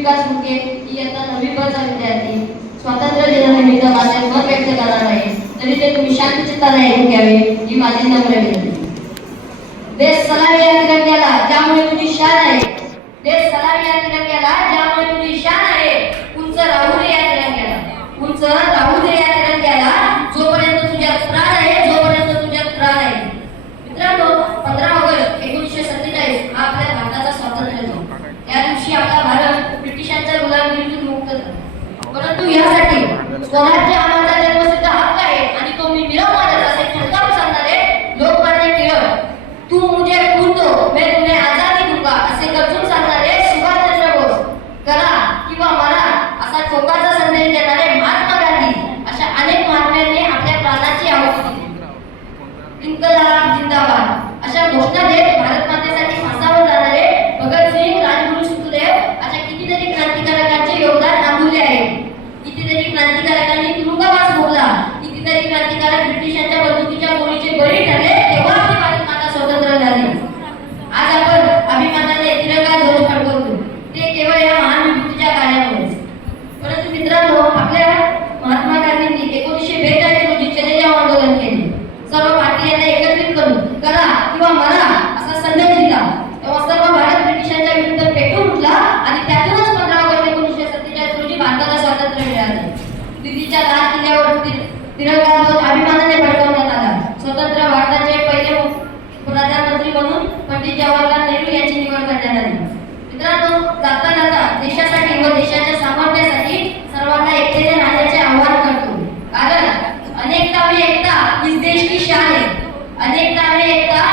विकास मुके ही आता नववी विद्यार्थी. स्वातंत्र्य दिनानिमित्त माझे मत व्यक्त करणार आहे. तरी ते तुम्ही शांत चित्ताने ऐकून घ्यावे ही माझी नम्र विनंती. देश सलामी या तिरंग्याला ज्यामुळे तुझी शान आहे. देश सलामी या तिरंग्याला ज्यामुळे तुझी शान आहे. उंच राहू दे या तिरंग्याला. उंच राहू दे परंतु यासाठी स्वराज्य आम्हाला जन्मसिद्ध हक्क आहे आणि तो मी मिळवणारच असे ठळकावून सांगणारे लोकमान्य टिळक तू मुझे खून दो मैं तुम्हें आजादी दूंगा असे गरजून सांगणारे सुभाषचंद्र बोस करा किंवा मला असा टोकाचा संदेश देणारे महात्मा गांधी अशा अनेक महात्म्यांनी आपल्या प्राणाची आहुती दिली. करून घेणे सर्व भारतीयांना एकत्रित करून करा किंवा मरा असा संदेश दिला. तेव्हा सर्व भारत ब्रिटिशांच्या विरुद्ध पेटून उठला आणि त्यातूनच पंधरा ऑगस्ट एकोणीसशे सत्तेचाळीस रोजी भारताला स्वातंत्र्य मिळाले. दिल्लीच्या लाल किल्ल्यावर तिरंगा ध्वज अभिमानाने बळकावण्यात आला. स्वतंत्र भारताचे पहिले प्रधानमंत्री म्हणून पंडित जवाहरलाल नेहरू यांची निवड करण्यात आली. मित्रांनो जाता जाता देशासाठी व देशाच्या सामर्थ्या देश की शान है। अनेक नारे एकता